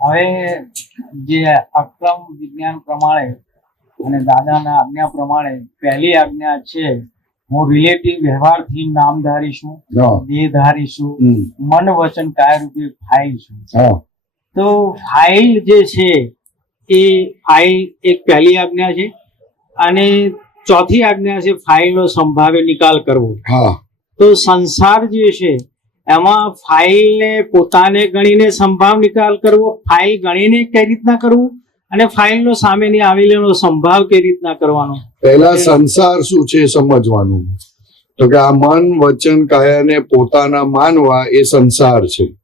હવે જે અક્રમ વિજ્ઞાન પ્રમાણે અને દાદાના આજ્ઞા પ્રમાણે પહેલી આજ્ઞા છે હું રિલેટિવ વ્યવહારથી નામધારી છું દેહ દેહધારી છું મન વચન કાય રૂપે ફાઇલ છું. તો ફાઇલ જે છે એ ફાઇલ એક પહેલી આજ્ઞા છે અને ચોથી આજ્ઞા છે ફાઇલનો સંભાવ્ય નિકાલ કરવો. તો સંસાર જે છે એમાં ફાઇલને પોતાને ગણીને સંભાવ નિકાલ કરવો, ફાઇલ ગણીને કઈ રીતના કરવું અને ફાઇલનો સામેની આવેલીનો સંભાવ કઈ રીતના કરવાનો? પહેલા સંસાર શું છે સમજવાનું. તો કે આ મન, વચન, કાયાને પોતાના માનવા એ સંસાર છે.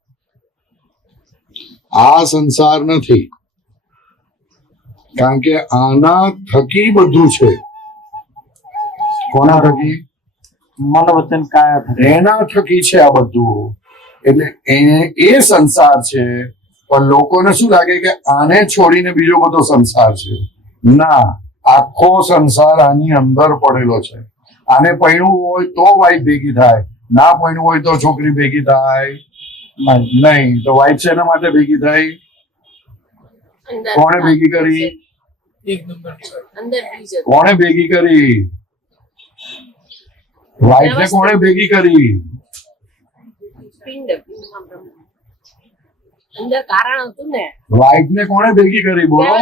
આ સંસાર નથી. કારણ કે આના થકી બધું છે. કોના થકી? મન વચન કાયા. એના થકી છે આ બધું. એટલે એ એ સંસાર છે. પણ લોકોને શું લાગે કે આને છોડીને બીજો બધો સંસાર છે? ના આખો સંસાર આની અંદર પડેલો છે. આને પૈણું હોય તો વાઈફ ભેગી થાય. ના પૈણું હોય તો છોકરી ભેગી થાય. નહીં તો વાઈફ શેના માટે ભેગી થઈ? કોણે ભેગી કરી? અંદર બીજ હતું. કોણે ભેગી કરી? ને કોણે ભેગી કરી? અંદર કારણ હતું ને. લાઈટ ને કોણે ભેગી કરી? બોલો.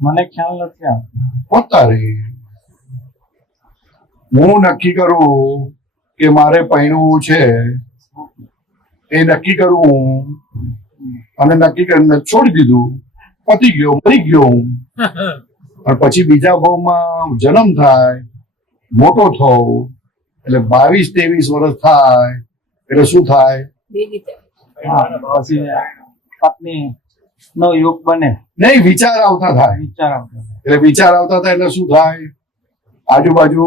મને ખ્યાલ નથી આવતો. પોતારી હું નક્કી કરું કે મારે પૈણવું છે. એ નક્કી કરું. હું અને નક્કી કરીને છોડી દીધું. પતી ગયો મરી ગયો હું. અને પછી બીજા ભાવમાં જન્મ થાય મોટો થવું એટલે બાવીસ ત્રેવીસ વર્ષ થાય એટલે શું થાય? પત્ની નો યોગ બને. નહીં વિચાર આવતા થાય. વિચાર આવતા એટલે વિચાર આવતા થાય એટલે શું થાય? આજુબાજુ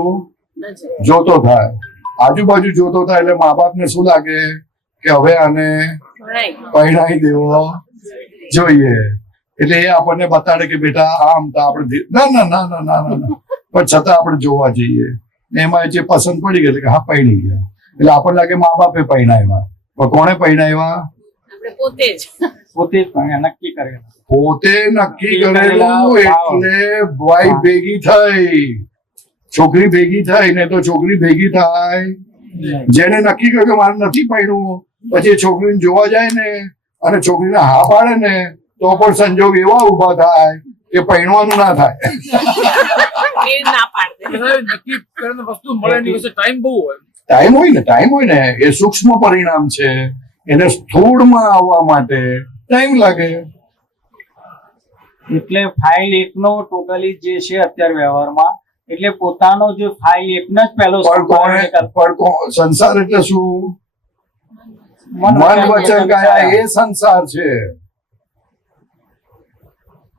જોતો થાય. આજુબાજુ જોતો થાય એટલે મા બાપને શું લાગે? કે હવે આને ભણાઈ દેવો જોઈએ. એટલે એ આપણને બતાડે કે બેટા આમ તો આપણે ના ના ના ના ના ના ના. પણ છતાં આપણે જોવા જઈએ. એમાં જે પસંદ પડી ગઈ કે હા પૈણી ગયા. એટલે આપણને લાગે મા બાપે પૈણાવ્યા. પણ કોણે પૈણાવ્યા? પોતે જ. પોતે નક્કી કરેલા. પોતે નક્કી કરેલું એટલે ભાઈ ભેગી થઈ. છોકરી ભેગી થઈ ને તો છોકરી ભેગી થાય. જેને નક્કી કર્યું કે મારે નથી પૈણું પછી છોકરીને જોવા જાય ને અને છોકરીને હા પાડે ને તો પણ સંજોગ એવા ઊભા થાય કે પહેણવાનું ના થાય. ટાઈમ હોય. ને ટાઈમ હોય ને એ સૂક્ષ્મ પરિણામ છે. એને સ્થૂળમાં આવવા માટે ટાઈમ લાગે. એટલે ફાઇલ એકનો ટોટલી જે છે અત્યારે વ્યવહારમાં એટલે પોતાનો જે ફાઇલ એકનો જ પહેલો સંસાર એટલે શું? મન મન વચન કાયા એ સંસાર છે.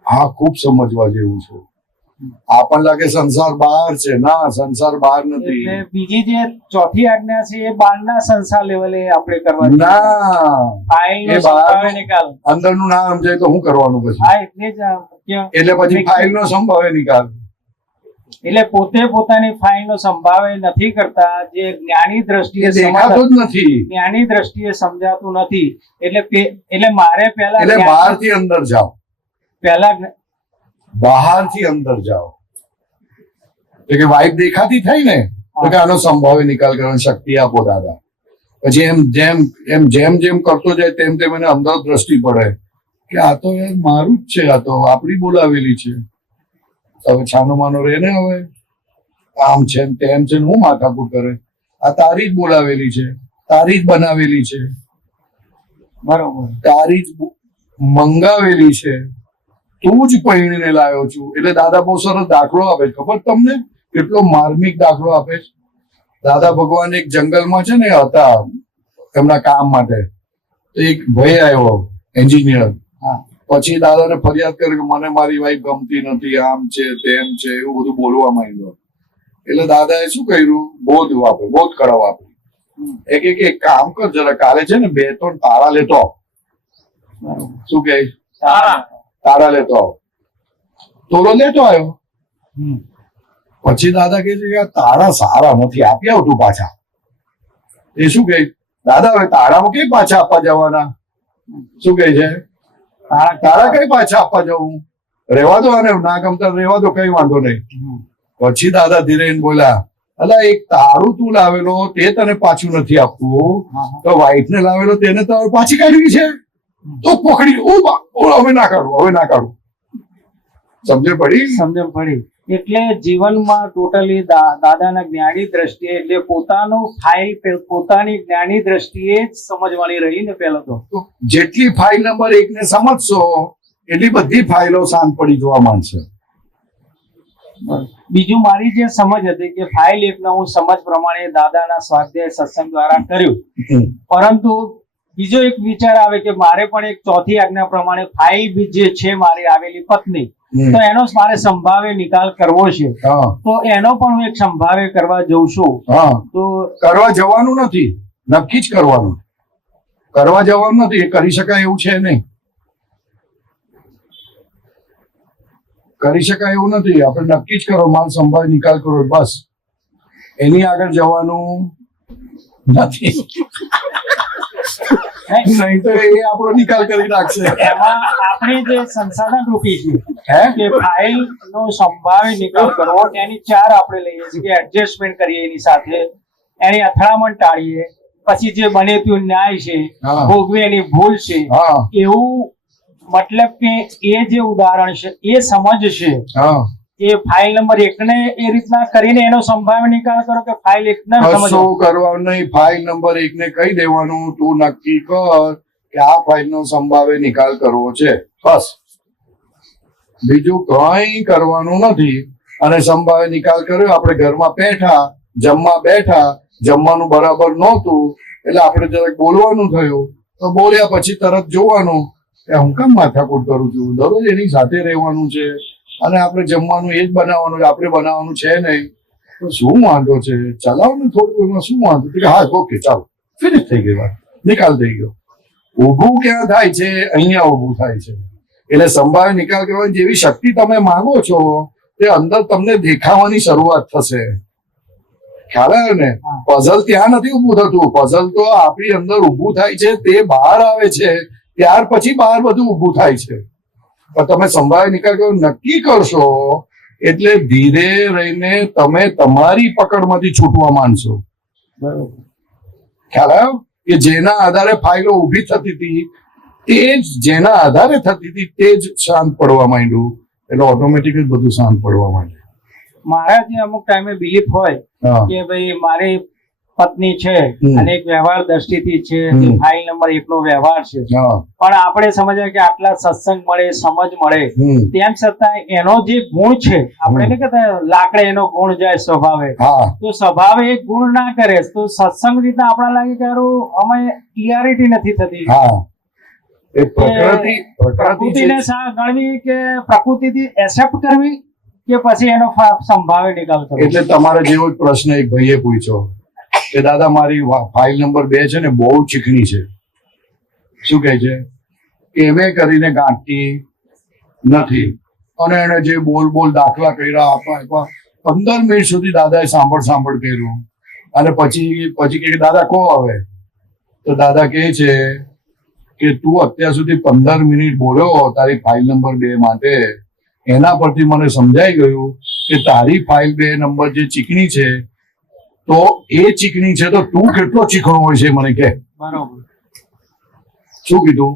આ ખૂબ સમજવા જેવું છે. આપણને લાગે સંસાર બહાર છે. ના સંસાર બહાર નથી. બીજી જે ચોથી આજ્ઞા છે એ બહારના સંસાર લેવલે આપણે કરવાની ના અંદરનું ના સમજાય તો શું કરવાનું પછી? હા એટલે જ એટલે પછી ફાઇલ નો સંભાવે નિકાલ એટલે પોતે પોતાની ફાઇલ નો સંભાવે નથી કરતા જે જ્ઞાની દ્રષ્ટિએ જ નથી. જ્ઞાની દ્રષ્ટિએ સમજાતું નથી. એટલે એટલે મારે પહેલા એટલે બહારથી અંદર જાઓ. પહેલા બહારથી અંદર જાઓ. કે વાઇફ દેખાતી થઈ ને તો કે આનો સંભાવે નિકાલ કરવાની શક્તિ આપો દાદા. પછી એમ જેમ એમ જેમ જેમ કરતો જાય તેમ તેમ એને અંદર દ્રષ્ટિ પડે. કે આ તો યાર મારું જ છે આ તો આપણી બોલાવેલી છે. હવે છાનો માનો રહે ને હવે. આમ છે તેમ છે ને હું માથાકૂટ કરે. આ તારી જ બોલાવેલી છે તારી જ બનાવેલી છે. બરોબર. તારી જ મંગાવેલી છે. તું જ પહેરીને લાવ્યો છું. એટલે દાદા બહુ સરસ દાખલો આપે છે. ખબર તમને? કેટલો માર્મિક દાખલો આપે છે. દાદા ભગવાન એક જંગલમાં છે ને હતા એમના કામ માટે. એક ભાઈ આવ્યો એન્જિનિયર પછી દાદાને ફરિયાદ કરી કે મને મારી વાઈફ ગમતી નથી આમ છે તેમ છે એવું બધું બોલવા માંડ્યો. એટલે દાદાએ શું કર્યું? બોધ વાપર્યું બોધ કરાવ વાપરી. એક એક એક કામ કર જરા કાલે છે ને બે ત્રણ તારા લેતો શું કે સારા. તારા લેતો આવ. તોલો લેતો આવ્યો પછી દાદા કહે છે કે તારા સારા નથી આપી આવતું પાછા. એ શું કહે? દાદા હવે તારામાં કઈ પાછા આપવા જવાના? શું કહે છે? તારા તારા કઈ પાછા આપવા જવું? રહેવા દો અને ના ગમતા રહેવા દો કઈ વાંધો નહીં. પછી દાદા ધીરે બોલ્યા અલા એક તારું તું લાવેલો તે તને પાછું નથી હા. તો વાઈફ ને લાવેલો તેને તો પાછી કાઢવી છે. તો પકડી ઓ હવે ના કાઢું હવે ના કાઢું. સમજણ પડી? સમજણ પડી. એટલે જીવનમાં ટોટલી દાદાના જ્ઞાની દ્રષ્ટિએ એટલે પોતાનું ફાઇલ પોતાની જ્ઞાની દ્રષ્ટિએ જ સમજવાની રહી ને પેલો તો. જેટલી ફાઇલ નંબર એક ને સમજશો એટલી બધી ફાઇલો શાંત પડી જોવા માંડશે. બીજું મારી જે સમજ હતી કે ફાઇલ એક હું સમજ પ્રમાણે દાદાના સ્વાધ્યાય સત્સંગ દ્વારા કર્યું. પરંતુ બીજો એક વિચાર આવે કે મારે પણ એક ચોથી આજ્ઞા પ્રમાણે ફાઈવ જે છે મારી આવેલી પત્ની તો એનો મારે સંભાવે નિકાલ કરવો છે. તો એનો પણ હું એક સંભાવે કરવા જઉં છું. તો કરવા જવાનું નથી. નક્કી જ કરવાનું. કરવા જવાનું નથી. એ કરી શકાય એવું છે નહીં. કરી શકાય એવું નથી. આપણે નક્કી જ કરો માલ સંભાળ નિકાલ કરો બસ. એની આગળ જવાનું નથી. નહીં તો એ આપણો નિકાલ કરી નાખશે. એમાં આપણે જે સંસાધન રૂપી છે કે ફાઇલ નો સંભાવે નિકાલ કરવો એની ચાર આપણે લઈએ છીએ કે એડજસ્ટમેન્ટ કરીએ એની સાથે એની અથડામણ ટાળીએ પછી જે બને તેવું ન્યાય છે. ભોગવે એની ભૂલ છે એવું મતલબ કે એ જે ઉદાહરણ છે એ સમજ છે હા. એ ફાઇલ નંબર એકને એ રીતના કરીને એનો સંભાવ્ય નિકાલ કરો કે ફાઇલ એક ને કશું કરવાનું નહીં? ફાઇલ નંબર એક ને કહી દેવાનું. તું નક્કી કર કે આ ફાઇલ નો સંભાવે નિકાલ કરવો છે. બસ. બીજું કંઈ કરવાનું નથી. અને સંભાવે નિકાલ કર્યો. આપણે ઘરમાં બેઠા જમવા બેઠા જમવાનું બરાબર નહોતું. એટલે આપણે જરાક બોલવાનું થયું. તો બોલ્યા પછી તરત જોવાનું કે હું કેમ માથાકૂટ કરું છું? દરરોજ એની સાથે રહેવાનું છે. અને આપણે જમવાનું એ જ બનાવવાનું છે આપણે બનાવવાનું છે નહીં. તો શું વાંધો છે? ચલાવો ને થોડું એમાં શું વાંધો? કે હા ઓકે ચાલો. ફિનિશ થઈ ગઈ વાત. નિકાલ થઈ ગયો. ઊભું ક્યાં થાય છે? અહીંયા ઊભું થાય છે. એટલે સંભાવે નિકાલ કરવાની જેવી શક્તિ તમે માંગો છો તે અંદર તમને દેખાવાની શરૂઆત થશે. ખ્યાલ આવ્યો ને? પઝલ ત્યાં નથી ઊભું થતું. પઝલ તો આપણી અંદર ઊભું થાય છે તે બહાર આવે છે. ત્યાર પછી બહાર બધું ઊભું થાય છે. પણ તમે સંભાવે નિકાલ કરો નક્કી કરશો એટલે ધીરે રહીને તમે તમારી પકડમાંથી છૂટવા માંડશો. ખ્યાલ આવ્યો? કે જેના આધારે ફાઇલો ઊભી થતી હતી તે જ જેના આધારે થતી હતી તે જ શાંત પડવા માંડ્યું. એટલે ઓટોમેટિક જ બધું શાંત પડવા માંડ્યું. મારા જે અમુક ટાઈમે બિલીફ હોય કે ભાઈ મારી પત્ની છે અને એક વ્યવહાર દ્રષ્ટિથી છે ફાઇલ નંબર એકનો વ્યવહાર છે. પણ આપણે સમજાય કે આટલા સત્સંગ મળે સમજ મળે. તેમ છતાં એનો જે ગુણ છે આપણે ને કહેતા લાકડે એનો ગુણ જાય સ્વભાવે. તો સ્વભાવે એ ગુણ ના કરે તો સત્સંગ રીતે આપણા લાગે કે અમે ક્લિયરિટી નથી થતી. પ્રકૃતિ પ્રકૃતિ પ્રકૃતિને સા- ગણવી કે પ્રકૃતિથી એક્સેપ્ટ કરવી કે પછી એનો સંભાવે નિકાલ કરવો? એટલે તમારે જેવો જ પ્રશ્ન એક ભાઈએ પૂછ્યો. કે દાદા મારી ફાઇલ નંબર બે છે ને, બહુ ચીકણી છે. શું કહે છે? એમે કરીને ગાંઠતી નથી. અને એને જે બોલ બોલ દાખલા કર્યા, આપવા આપવા, પંદર મિનિટ સુધી દાદાએ સાંભળ સાંભળ કર્યું. અને પછી પછી કે, દાદા કહો હવે? તો દાદા કહે છે કે, તું અત્યાર સુધી પંદર મિનિટ બોલ્યો, તારી ફાઇલ નંબર બે માટે. એના પરથી મને સમજાઈ ગયું કે તારી ફાઇલ બે નંબર જે ચીકણી છે તો એ ચીકણી છે તો તું કેટલો ચીકણો હોય છે મને કે બરોબર. શું કીધું?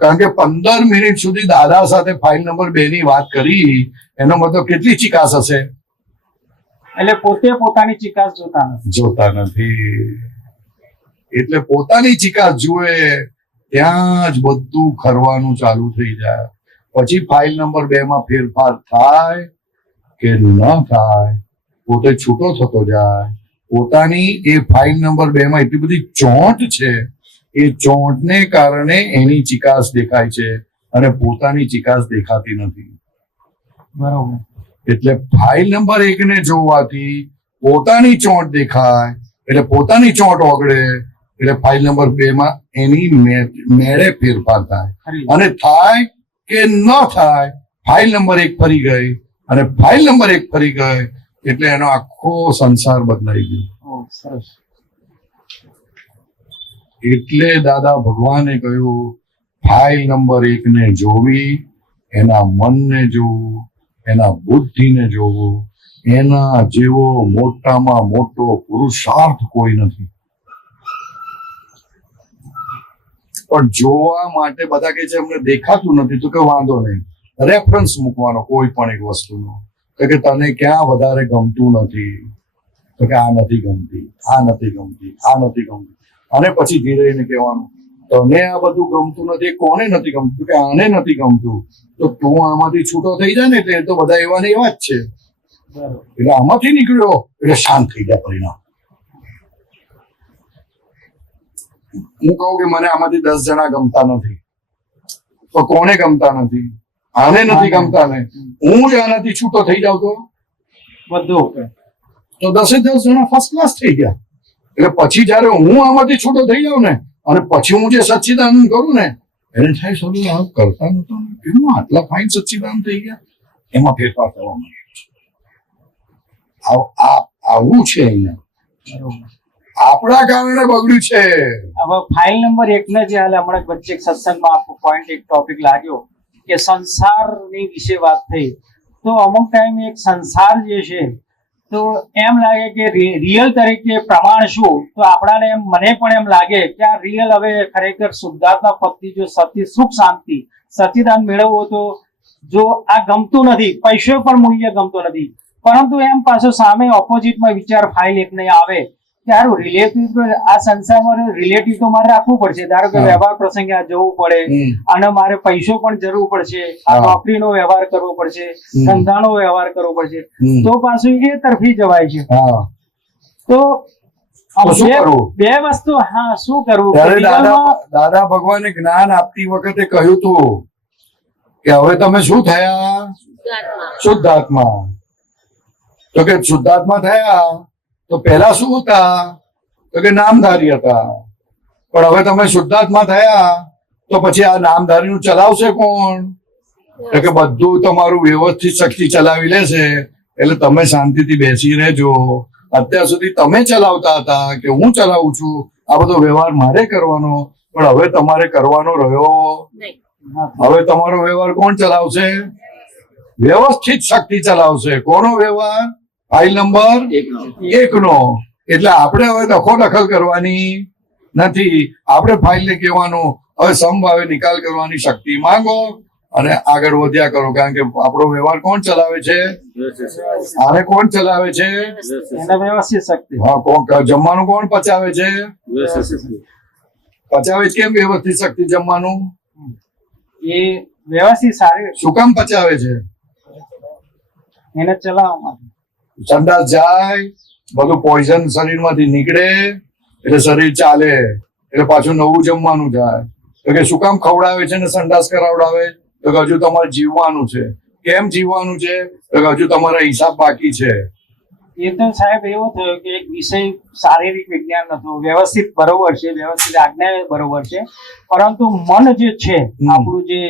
કારણ કે પંદર મિનિટ સુધી દાદા સાથે ફાઇલ નંબર બે ની વાત કરી એનો મતલબ કેટલી ચિકાસ હશે? એટલે પોતે પોતાની ચિકાસ જોતા નથી. જોતા નથી. એટલે પોતાની ચિકાસ જુએ ત્યાં જ બધું ખરવાનું ચાલુ થઈ જાય. પછી ફાઇલ નંબર બે માં ફેરફાર થાય કે ન થાય? પોતે છૂટો થતો જાય પોતાની એ ફાઇલ નંબર બે માં એટલી બધી ચોંટ છે એ ચોંટને કારણે એની ચિકાસ દેખાય છે અને પોતાની ચિકાસ દેખાતી નથી. બરાબર. એટલે ફાઇલ નંબર એક ને જોવાથી પોતાની ચોંટ દેખાય એટલે પોતાની ચોંટ ઓગળે એટલે ફાઇલ નંબર બે માં એની મેળે ફેરફાર થાય. અને થાય કે ન થાય ફાઇલ નંબર એક ફરી ગઈ અને ફાઇલ નંબર એક ફરી ગઈ એટલે એનો આખો સંસાર બદલાઈ ગયો. એટલે દાદા ભગવાને કહ્યું ફાઇલ નંબર એકને જોવી એના મનને જોવું એના બુદ્ધિને જોવું. એના જેવો મોટામાં મોટો પુરુષાર્થ કોઈ નથી. પણ જોવા માટે બધા કે છે અમને દેખાતું નથી. તો કે વાંધો નહીં. રેફરન્સ મૂકવાનો કોઈ પણ એક વસ્તુનો. કે તને ક્યાં વધારે ગમતું નથી? તો કે આ નથી ગમતી આ નથી ગમતી આ નથી ગમતી. અને પછી ધીરે એને કહેવાનું તને આ બધું ગમતું નથી કોને નથી ગમતું? કે આને નથી ગમતું. તો તું આમાંથી છૂટો થઈ જાય ને એટલે તો બધા એવા ને એવા જ છે એટલે આમાંથી નીકળ્યો એટલે શાંત થઈ ગયા પરિણામ. હું કહું કે મને આમાંથી દસ જણા ગમતા નથી. તો કોને ગમતા નથી? આને નથી ગમતા ને. હું જ આનાથી છૂટો થઈ જાઉં તો. બધું તો દસે દસ જણા ફર્સ્ટ ક્લાસ થઈ ગયા. એટલે પછી જયારે હું આમાંથી છૂટો થઈ જાઉં ને અને પછી હું જે સચ્ચિદાનંદ કરું ને એને થાય સારું આ કરતા નતો એમાં આટલા ફાઇન સચ્ચિદાન થઈ ગયા. એમાં ફેરફાર થવા માંડ્યો આવ- છે અહીંયા. આપણા કારણે બગડ્યું છે. હવે ફાઇલ નંબર એકને જે હાલ હમણાં વચ્ચે એક સત્સંગમાં આપણો પોઈન્ટ એક ટોપિક લાગ્યો. કે સંસારની વિશે વાત થઈ. તો અમુક ટાઈમ એક સંસાર જે છે, તો એમ લાગે કે રિયલ તરીકે પ્રમાણ શું? તો આપણાને એમ, મને પણ એમ લાગે કે આ રિયલ હવે ખરેખર શુદ્ધાત્મા પત્ની જો સતી સુખ શાંતિ સતીદાન મેળવવો તો જો આ ગમતું નથી, પૈસો પણ મૂલ્ય ગમતો નથી. પરંતુ એમ પાછો સામે ઓપોઝિટમાં વિચાર ફાઇલ એક નહીં આવે. કે રિલેટિવ આ સંસારમાં રિલેટિવ તો મારે રાખવું પડશે. ધારો કે વ્યવહાર પ્રસંગે આ જવું પડે અને મારે પૈસો પણ જરૂર પડશે આ નોકરીનો વ્યવહાર કરવો પડશે ધંધાનો વ્યવહાર કરવો પડશે. તો પાછું એ તરફી જવાય છે. તો બે- કરવું? બે વસ્તુ હા શું કરવું? દાદા ભગવાને જ્ઞાન આપતી વખતે કહ્યું તું કે હવે તમે શું થયા? શુદ્ધાત્મા. તો કે શુદ્ધાત્મા થયા? તો પહેલા શું હતા? તો કે નામધારી હતા. પણ હવે તમે શુદ્ધાત્મા થયા તો પછી આ નામધારીનું ચલાવશે કોણ? તો કે બધું તમારું વ્યવસ્થિત શક્તિ ચલાવી લેશે એટલે તમે શાંતિથી બેસી રહેજો. અત્યાર સુધી તમે ચલાવતા હતા કે હું ચલાવું છું? આ બધો વ્યવહાર મારે કરવાનો. પણ હવે તમારે કરવાનો રહ્યો. હવે તમારો વ્યવહાર કોણ ચલાવશે? વ્યવસ્થિત શક્તિ ચલાવશે. કોનો વ્યવહાર? ફાઇલ નંબર એક નો એટલે આપણે હવે દખો દખલ કરવાની નથી. આપણે ફાઇલને કહેવાનું હવે સમભાવે નિકાલ કરવાની શક્તિ માંગો અને આગળ વધ્યા કરો. કારણ કે આપણો વ્યવહાર કોણ ચલાવે છે? આને કોણ ચલાવે છે? એને વ્યવસ્થિત શક્તિ. હા કોણ જમવાનું કોણ પચાવે છે? પચાવે છે કેમ વ્યવસ્થિત શક્તિ જમવાનું? એ વ્યવસ્થિત સારી. શું કામ પચાવે છે? એને ચલાવવા સંડાસ જાય બધું પોઈઝન શરીરમાંથી નીકળે એટલે શરીર ચાલે એટલે પાછું નવું જમવાનું જાય તો કે શું કામ ખવડાવે છે ને સંડાસ કરાવડાવે? તો કે હજુ તમારે જીવવાનું છે. કેમ જીવવાનું છે? તો કે હજુ તમારા હિસાબ બાકી છે. એ તો સાહેબ એવો થયો કે એક વિષય શારીરિક વિજ્ઞાન નતો વ્યવસ્થિત બરોબર છે વ્યવસ્થિત આજ્ઞા બરોબર છે. પરંતુ મન જે છે આપણું જે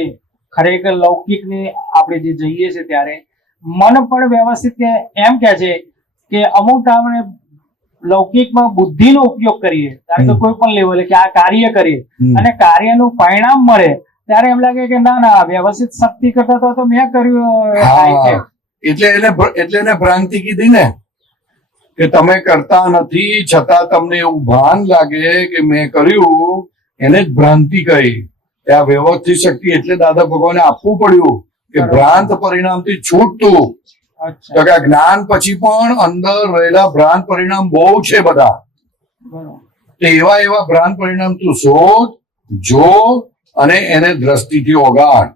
ખરેખર લૌકિક ને આપણે જે જઈએ છે ત્યારે મન પણ વ્યવસ્થિત કે એમ કે છે કે અમુક આપણે લૌકિકમાં બુદ્ધિનો ઉપયોગ કરીએ કારણ કે કોઈ પણ લેવલે કે આ કાર્ય કરીએ. અને કાર્યનું પરિણામ મળે ત્યારે એમ લાગે કે ના ના વ્યવસ્થિત શક્તિ કરતા તો- મેં કર્યું એટલે એને એટલે એને ભ્રાંતિ કીધી ને કે તમે કરતા નથી છતાં તમને એવું ભાન લાગે કે મેં કર્યું એને જ ભ્રાંતિ કહી. આ વ્યવસ્થિત શક્તિ એટલે દાદા ભગવાને આપવું પડ્યું. કે ભ્રાંત પરિણામથી છૂટતું. તો કે જ્ઞાન પછી પણ અંદર રહેલા ભ્રાંત પરિણામ બહુ છે બધા. તો એવા એવા ભ્રાંત પરિણામ તું શોધ જો અને એને દ્રષ્ટિથી ઓગાળ.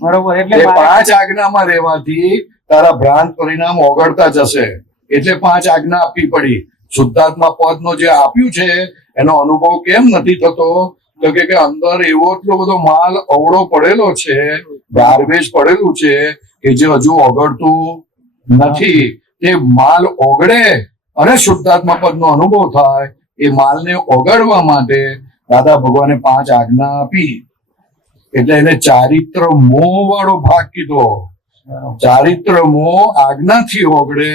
બરોબર એટલે પાંચ આજ્ઞામાં રહેવાથી તારા ભ્રાંત પરિણામ ઓગળતા જશે. એટલે પાંચ આજ્ઞા આપવી પડી. શુદ્ધાત્મા પદનો જે આપ્યું છે એનો અનુભવ કેમ નથી થતો? તો કે અંદર એવો એટલો બધો માલ અવળો પડેલો છે ગાર્બેજ પડેલું છે કે જે હજુ ઓગળતું નથી. તે માલ ઓગળે અને શુદ્ધાત્મા પદનો અનુભવ થાય એ માલને ઓગળવા માટે દાદા ભગવાને પાંચ આજ્ઞા આપી. એટલે એને ચારિત્ર મોહ વાળો ભાગ કીધો. ચારિત્ર મોહ આજ્ઞાથી ઓગળે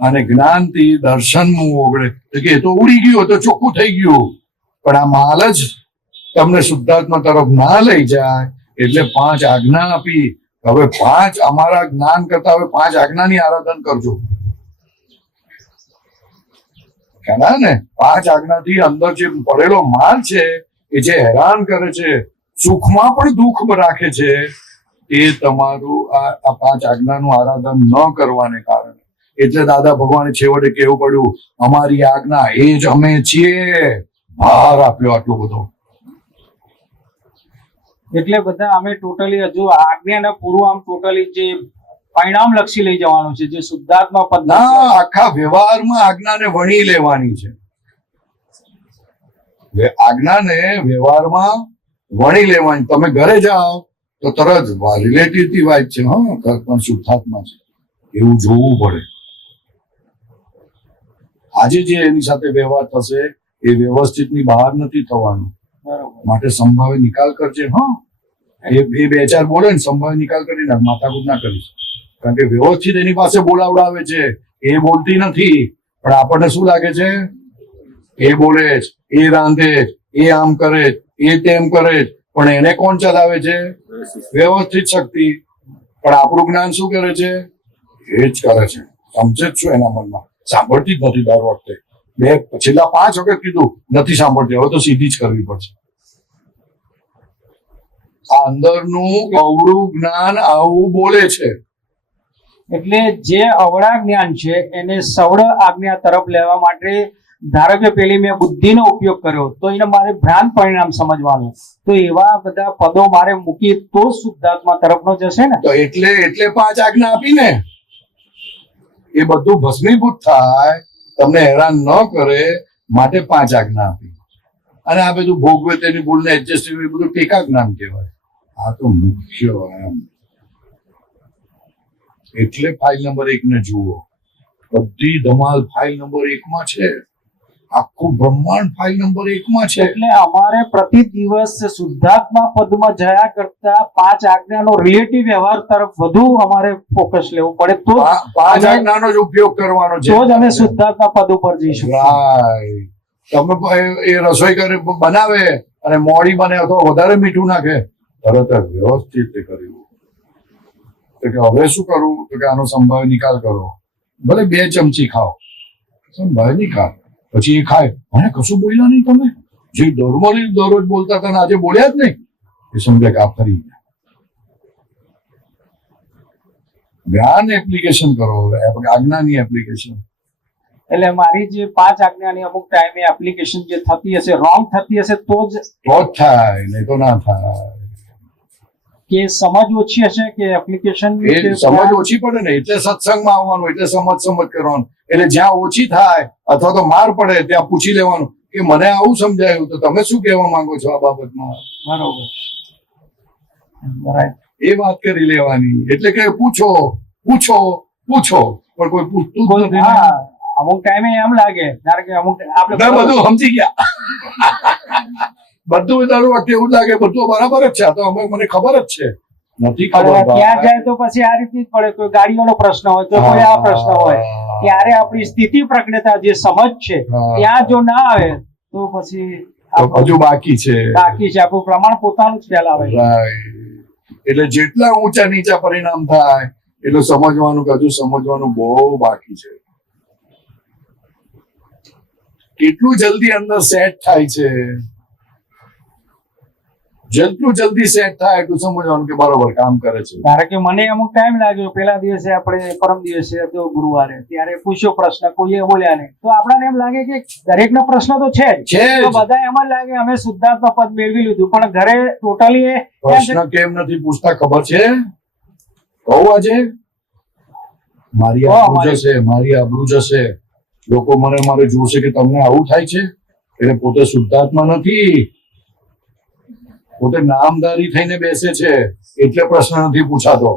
અને જ્ઞાનથી દર્શન મોહ ઓગળે. એટલે કે એ તો ઉડી ગયું તો ચોખ્ખું થઈ ગયું. પણ આ માલ જ તમને શુદ્ધાત્મા તરફ ના લઈ જાય, એટલે પાંચ આજ્ઞા આપી. હવે પાંચ અમારા જ્ઞાન કરતા હવે પાંચ આજ્ઞાની આરાધન કરજો. ને? પાંચ આજ્ઞાથી અંદર જે પડેલો માલ છે, એ જે હેરાન કરે છે, સુખમાં પણ દુઃખ રાખે છે, એ તમારું આ પાંચ આજ્ઞાનું આરાધન ન કરવાને કારણે. એટલે દાદા ભગવાને છેવટે કેવું પડ્યું, અમારી આજ્ઞા એ જ અમે છીએ. ભાર આપ્યો આટલો બધો. એટલે બધા અમે ટોટલી હજુ આજ્ઞાને પૂરું આમ ટોટલી જે પરિણામ લક્ષી લઈ જવાનું છે જે શુદ્ધાત્મા પદ આખા વ્યવહારમાં આજ્ઞાને વણી લેવાની છે. આજ્ઞાને વ્યવહારમાં વણી લેવાની. તમે ઘરે જાઓ તો તરત રિલેટિવથી વાત છે હા ઘર પણ શુદ્ધાત્મા છે. એવું જોવું પડે. આજે જે એની સાથે વ્યવહાર થશે એ વ્યવસ્થિતની બહાર નથી થવાનું. માટે સંભાવે નિકાલ કરજે, હા. એ બે ચાર બોલે ને, સંભાવે નિકાલ કરીને માથાકૂટ ના કરીશ. કારણ કે વ્યવસ્થિત એની પાસે બોલાવડાવે છે. એ બોલતી નથી. પણ આપણને શું લાગે છે? એ બોલે જ, એ રાંધે જ, એ આમ કરે એ તેમ કરે પણ એને કોણ ચલાવે છે? વ્યવસ્થિત શક્તિ. પણ આપણું જ્ઞાન શું કરે છે? એ જ કરે છે. સમજે જ છું એના મનમાં. સાંભળતી જ નથી દર વખતે. બે છેલ્લા પાંચ વખત કીધું નથી સાંભળતી. હવે તો સીધી જ કરવી પડશે. આ અંદરનું અવળું જ્ઞાન આવું બોલે છે. એટલે જે અવળા જ્ઞાન છે એને સવળ આજ્ઞા તરફ લેવા માટે ધારો કે પેલી મેં બુદ્ધિનો ઉપયોગ કર્યો તો એને મારે ભ્રાંત પરિણામ સમજવાનું. તો એવા બધા પદો મારે મૂકી તો શુદ્ધાત્મા તરફનો જશે ને. તો એટલે એટલે પાંચ આજ્ઞા આપીને એ બધું ભસ્મીભૂત થાય. તમને હેરાન ન કરે, માટે પાંચ આજ્ઞા આપી. અને આ બધું ભોગવે તેની ભૂલને એડજસ્ટ એ બધું ટેકા જ્ઞાન કહેવાય. આ તો મુખ્ય એમ. એટલે ફાઇલ નંબર એક ને જુઓ. બધી ધમાલ ફાઇલ નંબર એકમાં છે. આખું બ્રહ્માંડ ફાઇલ નંબર એકમાં છે. એટલે અમારે પ્રતિ દિવસ શુદ્ધાત્મા પદમાં જયા કરતા પાંચ આજ્ઞાનો રિલેટિવ વ્યવહાર તરફ વધુ અમારે ફોકસ લેવું પડે. તો પાંચ આજ્ઞાનો જ ઉપયોગ કરવાનો છે. તો જ અમે શુદ્ધાત્મા પદ ઉપર જઈશું. તમે એ- રસોઈ કરે બનાવે અને મોડી બને અથવા વધારે મીઠું નાખે તરત જ વ્યવસ્થિત કર્યું તો કે હવે શું કરવું તો કે આનો સંભાવ નિકાલ કરો. ભલે બે ચમચી ખાઓ. સંભાવ નિકાલ. પછી એ ખાય. મને કશું બોલ્યા નહીં તમે? જે નોર્મલી દરરોજ બોલતા હતા આજે બોલ્યા જ નહીં. એ સમજે કે આ ફરી જ્ઞાન એપ્લિકેશન કરો આજ્ઞાની એપ્લિકેશન એટલે મારી જે પાંચ આજ્ઞાની અમુક ટાઈમે એપ્લિકેશન જે થતી હશે રોંગ થતી હશે તો જ તો જ થાય નહીં તો ના થાય. કે સમજ ઓછી હશે કે એપ્લિકેશન સમજ ઓછી પડે ને એટલે સત્સંગમાં આવવાનું એટલે સમજ સમજ કરવાનું. એટલે જ્યાં ઓછી થાય અથવા તો માર પડે ત્યાં પૂછી લેવાનું કે મને આવું સમજાયું તો તમે શું કહેવા માંગો છો આ બાબતમાં? બરોબર. એ વાત કરી લેવાની. એટલે કે પૂછો પૂછો પૂછો. પણ કોઈ પૂછતું નથી. અમુક ટાઈમે એમ લાગે. ધારો કે અમુક આપણે બધું સમજી ગયા. બધું વિધાનું વખતે એવું લાગે? બધું બરાબર જ છે. આ તો અમે મને ખબર જ છે. નથી ખબર. ત્યાં જાય તો પછી આ રીતની જ પડે. કોઈ ગાડીઓનો પ્રશ્ન હોય તો કોઈ આ પ્રશ્ન હોય. ત્યારે આપણી સ્થિતિ પ્રજ્ઞતા જે સમજ છે ત્યાં જો ના આવે તો પછી હજુ બાકી છે. બાકી છે. આપણું પ્રમાણ પોતાનું જ ફેલાવે. એટલે જેટલા ઊંચા નીચા પરિણામ થાય એટલું સમજવાનું કે હજુ સમજવાનું બહુ બાકી છે. કેટલું જલ્દી અંદર સેટ થાય છે. જેટલું જલ્દી સેટ થાય એટલું સમજવાનું કે બરોબર કામ કરે છે. ધારો કે મને અમુક ટાઈમ લાગ્યો. પેલા દિવસે આપણે પરમ દિવસે હતો ગુરુવારે. ત્યારે પૂછ્યો પ્રશ્ન કોઈએ બોલ્યા નહીં. તો આપણને એમ લાગે કે દરેકનો પ્રશ્ન તો છે જ. તો બધા એમ જ લાગે અમે શુદ્ધાત્મા પદ મેળવી લીધું. પણ ઘરે ટોટલી એ પ્રશ્ન કેમ નથી પૂછતા ખબર છે? કહું આજે. મારી આબરૂ. જશે મારી આબરૂ જશે. લોકો મને મારે જોશે કે તમને આવું થાય છે? એટલે પોતે શુદ્ધાત્મા નથી. પોતે નામદારી થઈને બેસે છે એટલે પ્રશ્ન નથી પૂછાતો.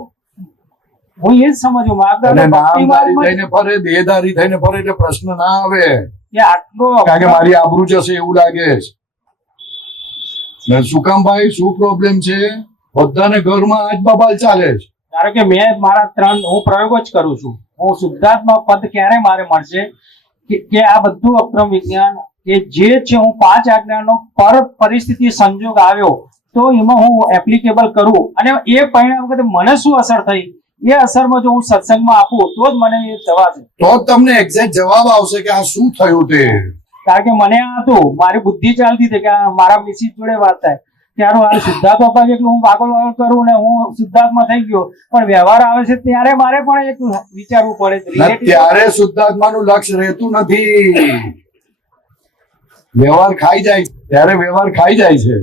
હું એ જ સમજુ નામદારી થઈને ફરે દેહદારી થઈને ફરે એટલે પ્રશ્ન ના આવે. આટલો કારણ કે મારી આબરૂ જશે એવું લાગે છે. શું કામ ભાઈ શું પ્રોબ્લેમ છે? બધાને ઘરમાં આજ બબાલ ચાલે છે. કારણ કે મેં મારા ત્રણ હું પ્રયોગો જ કરું છું. હું શુદ્ધાત્મા પદ ક્યારે મારે મળશે? કે આ બધું અક્રમ વિજ્ઞાન કે જે છે હું પાંચ આજ્ઞાનો પર પરિસ્થિતિ સંજોગ આવ્યો તો એમાં હું એપ્લિકેબલ કરું. અને એ પરિણામ વખતે મને શું અસર થઈ? એ અસરમાં જો હું સત્સંગમાં આપું તો જ મને એ છે. તો તમને એક્ઝેક્ટ જવાબ આવશે કે આ શું થયું તે. કારણ કે મને આ હતું મારી બુદ્ધિ ચાલતી હતી કે મારા મિસિસ જોડે વાત થાય. ત્યારે મારે સિદ્ધાર્થ બાપા જેટલું હું પાગલ વાગલ કરું ને હું સિદ્ધાર્થમાં થઈ ગયો. પણ વ્યવહાર આવે છે ત્યારે મારે પણ એક વિચારવું પડે ત્યારે શુદ્ધાત્માનું લક્ષ્ય રહેતું નથી. વ્યવહાર ખાઈ જાય ત્યારે વ્યવહાર ખાઈ જાય છે.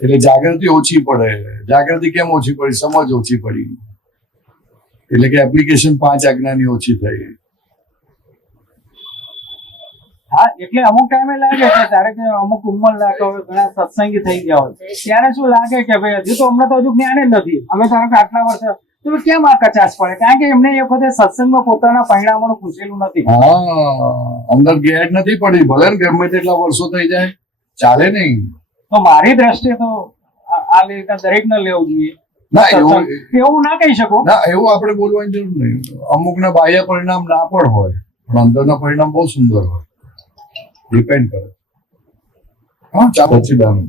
એટલે જાગૃતિ ઓછી પડે, જાગૃતિ કેમ ઓછી પડી? સમજ ઓછી પડી. એટલે કે એપ્લિકેશન પાંચ આજ્ઞાની ઓછી થઈ. હા, એટલે અમુક ટાઈમે લાગે કે ત્યારે કે અમુક ઉંમર લાગે, હવે ઘણા સત્સંગી થઈ ગયા હોય. ત્યારે શું લાગે કે ભાઈ, હજુ તો અમને તો હજુ જ્ઞાન જ નથી. અમે ધારો કે આટલા વર્ષ તો કેમ આ કચાશ પડે? કારણ કે એમને એ વખતે સત્સંગમાં પોતાના પરિણામોનું પૂછેલું નથી. હા અંદર ગેટ નથી પડી. ભલે ગમે તેટલા વર્ષો થઈ જાય ચાલે નહીં. તો મારી દ્રષ્ટિએ તો આ લેતા દરેક ને લેવું જોઈએ. ના એવું એવું ના કહી શકો. ના એવું આપણે બોલવાની જરૂર નહીં. અમુક ના બાહ્ય પરિણામ ના પણ હોય પણ અંદરના પરિણામ બહુ સુંદર હોય. ડિપેન્ડ કરે. હા ચાલો સચ્ચિદાનંદ